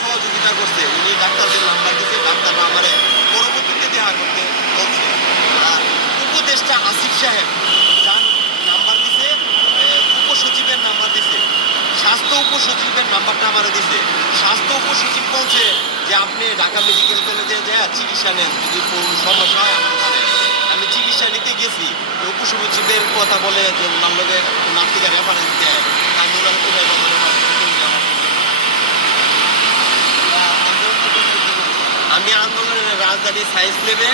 সহযোগিতা করছে। উনি ডাক্তারদের নাম্বার দিতে ডাক্তাররা আমারে পরবর্তীতে দেখা করতে বলছে। আর উপদেষ্টা আসিফ সাহেব যার নাম্বার দিছে উপসচিবের নাম্বার দিছে স্বাস্থ্য উপসচিবের নাম্বারটা আমার দিছে স্বাস্থ্য উপসচিব বলছে যে, আপনি ঢাকা মেডিকেল কলেজে যায় চিকিৎসা নেন। যদি কোনো সমস্যা হয়, আমি চিকিৎসা নিতে গেছি। উপসচিবের কথা বলে যে ওনার লোকে ওনার থেকে রেফারেন্স দেয়। আমি ওনার কোথায় বলব আমি রাজধানী সায়েন্স ল্যাবে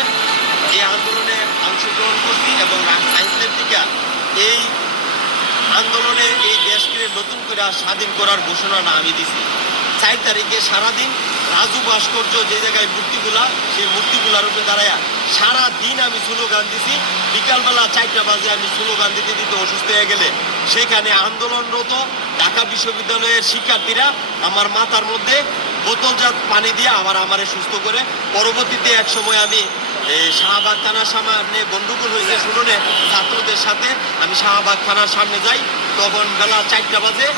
এই আন্দোলনে অংশগ্রহণ করছি এবং সায়েন্স ল্যাব থেকে এই আন্দোলনে এই দেশকে নতুন করে স্বাধীন করার ঘোষণাটা আমি দিছি। চার তারিখে সারাদিন রাজু ভাস্কর্য যে জায়গায় মূর্তিগুলা, সেই মূর্তিগুলার উপরে দাঁড়ায় সারা দিন আমি স্লোগান দিছি। বিকালবেলা চারটা বাজে আমি স্লোগান দিতে দিতে অসুস্থ হয়ে গেলে সেখানে আন্দোলনরত ঢাকা বিশ্ববিদ্যালয়ের শিক্ষার্থীরা আমার মাথার মধ্যে বোতলজাত পানি দিয়ে আবার আমারে সুস্থ করে। পরবর্তীতে এক সময় আমি শাহবাগ থানার সামনে গন্ডগোল হয়েছে শুনুনে ছাত্রদের সাথে। আমি শাহবাগ থানার সামনে যাই, তখন বেলা চারটা বাজে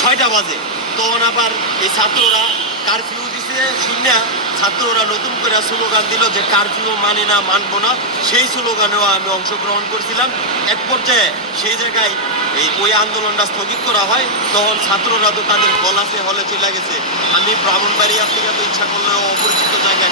ছয়টা বাজে। তখন আবার এই ছাত্ররা কারফিউ দিছে, শূন্য ছাত্ররা নতুন করে স্লোগান দিল যে কারফিউ মানে না, মানবো না। সেই স্লোগানেও আমি অংশগ্রহণ করছিলাম। এক পর্যায়ে সেই জায়গায় এই ওই আন্দোলনটা স্থগিত করা হয়, তখন ছাত্ররা তো তাদের বলাসে হলে চলে গেছে। আমি ব্রাহ্মণবাড়িয়া থেকে তো ইচ্ছা করলেও অপরিচিত জায়গায়